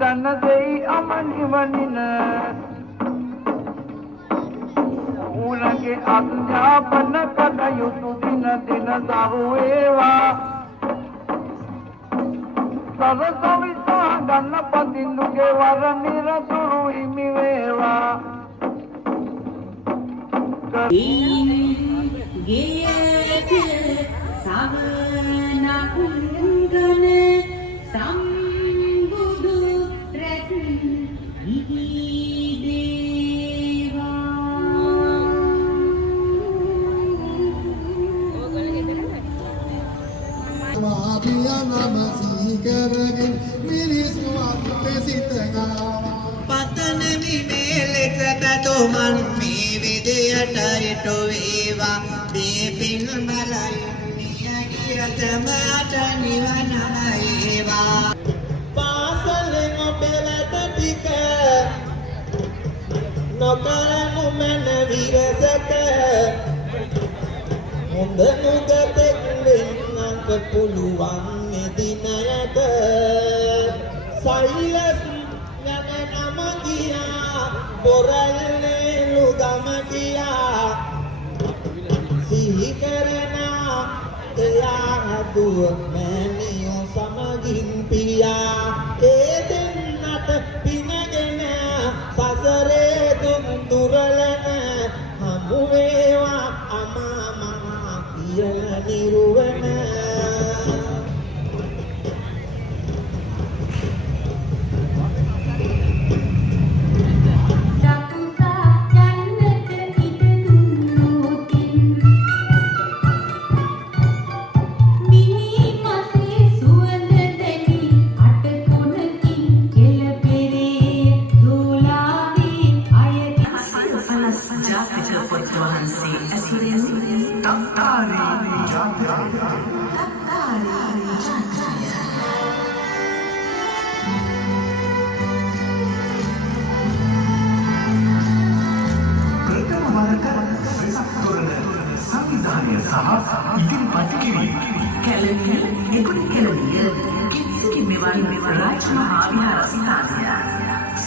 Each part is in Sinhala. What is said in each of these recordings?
තන දෙයි අමනිවනින ඌලගේ අධ්‍යාපන කටයුතු දින දින දරු වේවා සරසවිසා ගන්නපතිඳුගේ වර නිරතුරු හිමි වේවා ගේයට සවනක් ගන සම්බුදු රැස් ඉහි දේවා මාපියා නම සීකරගෙන මිනිස්සු අපේ සිතනවා පතන මේ ලෙස පැතුමන් මේ විදියට ඉටු වේවා මේ පින් බලයි මියගිය සමාත නිවන වේවා පාසලෙන් ඔබලට ටික නොකරනු මන විරසක හොඳ නුගතෙක් වෙන්නට පුළුවන් මෙදිනයට සයිලස් පොරල්නේ ලුගම ගියා සිහි කරනා එයා දුව මෑණියෝ සමගින් පියා ඒ දෙන්නට පිනගෙන සසරේ දුක් තුරලන හමු වේවා අමා මහා පියල නිරුවන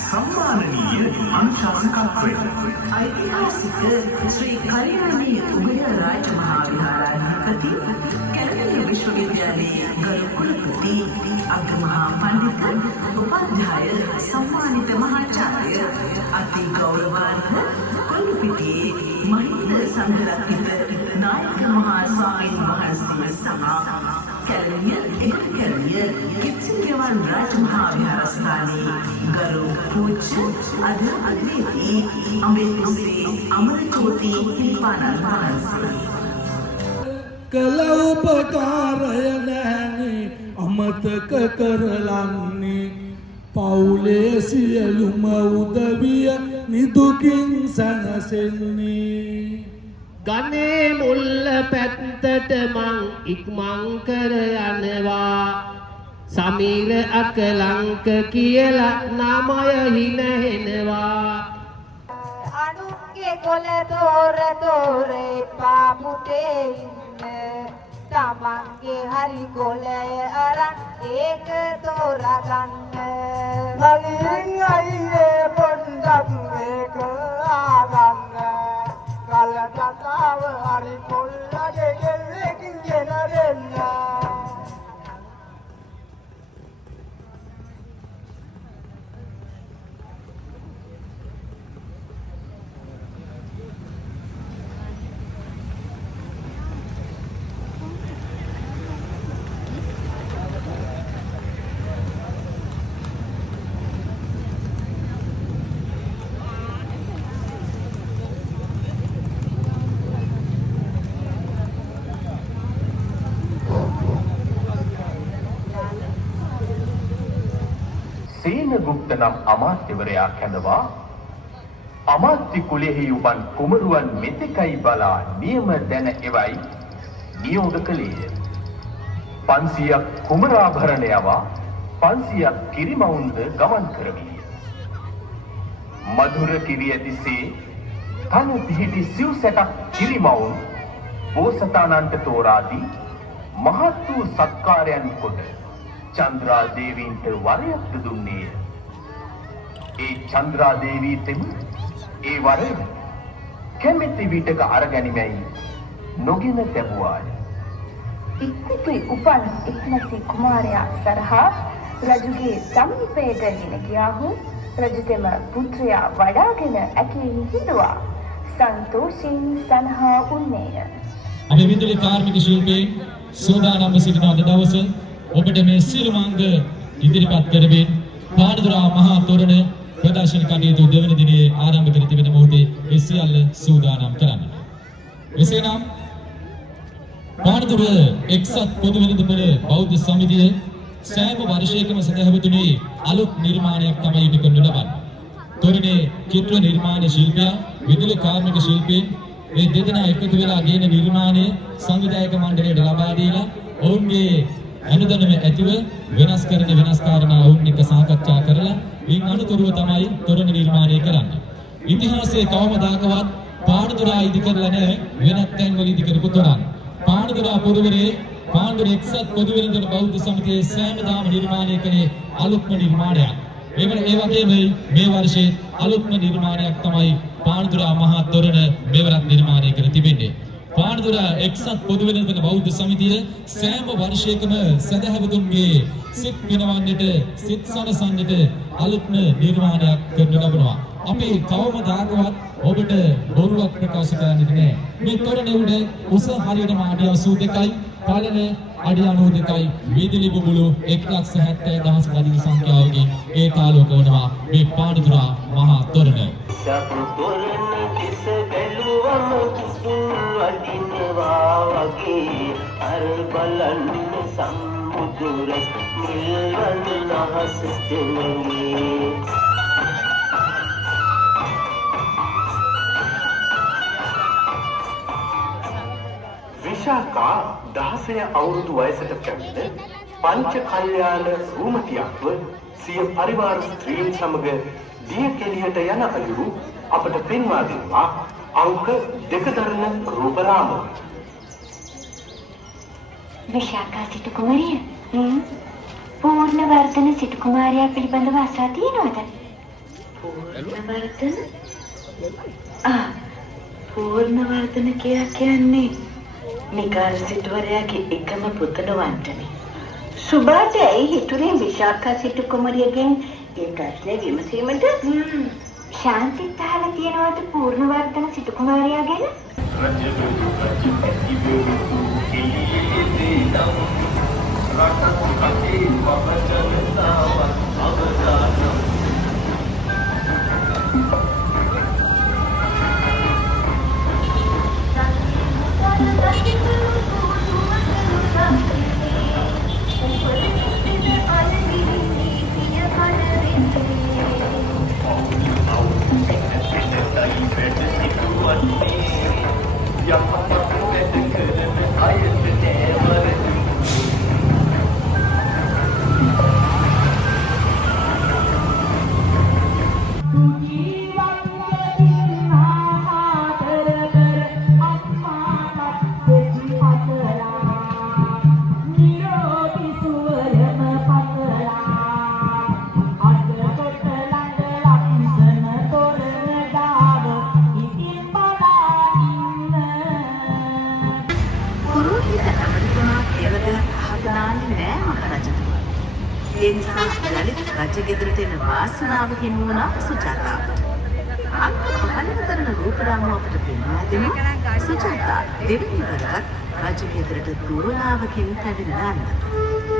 सम्माननीय अनुशासकत्व ऐतिहासिक श्री कल्याणी उगय राज महाविहाराधिपति केरलीय विश्वविद्यालय गरुकुलपति अग्रमहा पंडित उपाध्याय सम्मानित महाचार्य अति गौरवार्थ कोल्लुपिटी महिंद संघरत्नित नायक महास्वामी महर्षि सभा केरलीय कित्सिकेवल राज महाविहारस्थानी गरु पूज्य अग्रही अमृत श्री अमरज्योति हिलपाना महर्षि කළ උපකාරය නැහනේ අමතක කරලන්නේ පවුලේ සියලුම උදවිය නිදුකින් සැනසෙන්නේ ගනේ මුල්ල පැත්තට මං ඉක්මන් කර යනවා සමීර අකලංක කියලා නාමය හිනහෙනවා අනුන්ගේ කොළ තෝර තෝරේ පාපුටේ ඉන්න තමන්ගේ හරි කොළය අරන් ඒක තෝරගන්න කලින් අයියේ පොඩ්ඩක් මේක ආගන්න කලකතාව හරි කොල්ලගේ ගෙල්ලකින් ගෙන දෙන්න සේනගුප්ත නම් අමාත්‍යවරයා කැඳවා අමාත්‍ය කුලෙහි උපන් කුමරුවන් මෙතෙකයි බලා නියම දැන එවයි නියෝග කළේය. 500ක් කුමරාභරණ යවා 500ක් කිරිමවුන්ද ගමන් කරමිය. මధుර කිරි ඇතිසේ තන පිහිටි සිව්සැටක් කිරිමවුන් බෝසතාණන්ට තෝරාදී මහත් වූ සත්කාරයන් කොට චන්ද්‍රා දේවීන්ට වරයක් දුන්නේය. ඒ චන්ද්‍රා දේවී තෙම ඒ වරය කැමැති විටක අරගැනීමයි නොගෙන ලැබුවාය. ඉක්විතුයි උපන් ඉක්මසි කුමාරයා සරහා රජුගේ සමීපයට ගෙන ගියාහු රජතෙම පුත්‍රයා වඩාගෙන ඇකෙහි හිඳුවා සන්තෝෂින් සනහා උන්නේය. අපි විදුලි කාර්මික ශිල්පීන් සෝදානම්ව සිටින අද දවස ඔබට මේ සියලුම අංග ඉදිරිපත් කරමින් පානදුරා මහා තොරණ ප්‍රදර්ශන කටයුතු දෙවන දිනේ ආරම්භ කර තිබෙන මොහොතේ ඒ සියල්ල සූදානම් කරන්න. එසේනම් පානදුර එක්සත් පොදු වෙළඳපොළ බෞද්ධ සමිතිය සෑම වර්ෂයකම සදහවතුනි අලුත් නිර්මාණයක් තමයි ඉටු කරනු ලබන්නේ. තොරණේ චිත්‍ර නිර්මාණ ශිල්පියා විදුලි කාර්මික ශිල්පීන් මේ දෙදෙනා එකතු වෙලා ගෙන නිර්මාණය සංවිධායක මණ්ඩලයට ලබා දීලා ඔවුන්ගේ අනුදැනුම ඇතිව වෙනස් කරන වෙනස් කාරණා ඔවුන් එක්ක සාකච්ඡා කරලා ඉන් අනුතරව තමයි තොරණ නිර්මාණය කරන්නේ. ඉතිහාසයේ කවමදාකවත් පානදුරා ඉදි කරලා නැහැ වෙනත් තැන්වල ඉදි කරපු තොරණ. පානදුරා පුරවරේ පානදුර එක්සත් පොදු වෙළඳපොළ බෞද්ධ සමිතියේ සෑමදාම නිර්මාණය කළේ අලුත්ම නිර්මාණයක්. ඒ වගේම මේ වර්ෂයේ අලුත්ම නිර්මාණයක් තමයි පානදුරා මහා තොරණ මෙවරත් නිර්මාණය කර තිබෙන්නේ. පානදුරා එක්සත් පොදු වෙළඳපොළ බෞද්ධ සමිතිය සෑම වර්ෂයකම සදහවතුන්ගේ සිත් පිනවන්නට සිත් සනසන්නට අලුත්ම නිර්මාණයක් කරනු ලබනවා. අපි කවමදාකවත් ඔබට බොරුවක් ප්‍රකාශ කරන්නේ නැහැ. මේ තොරණේ උඩ උස හරියටම අඩි 82යි පළල අඩි 92යි විදුලි බුබුලු 1,70,000 අධික සංඛ්‍යාවකින් ඒකාලෝක වනවා මේ පානදුරා මහා තොරණ. විශාකා 16 අවුරුදු වයසට පැමිණ පංච කල්යාණ රූමතියක්ව සිය පරිවාර ස්ත්‍රීන් සමග දිය කෙලියට යන අයුරු අපට පෙන්වා දෙනවා අංක 2 දරන රූපරාම. විශාකා සිටු කුමරිය පූර්ණවර්ධන සිටු කුමාරයා පිළිබඳව අසා තියෙනවද? පූර්ණවර්ධන? පූර්ණවර්ධන කියන්නේ නිකාර සිටුවරයාගේ එකම පුතණ වන්ටනේ. සුභාට ඇයි හිතුරේ විශාකා සිටු කුමරියගෙන් ඒ ප්‍රශ්නේ විමසීමට? ශාන්තිත් අහලා තියෙනවද පූර්ණවර්ධන සිටු කුමාරයා ගැන? රජගෙදරට එන වාසනාව හිමි වුණා සුජාතාවට. අංක 15 තරන රූපරාම අපට පෙන්වා දෙමින් සුජාතා දෙවෙනි වරට රජගෙදරට දුරලාවකින් පැමිණ ගන්නවා.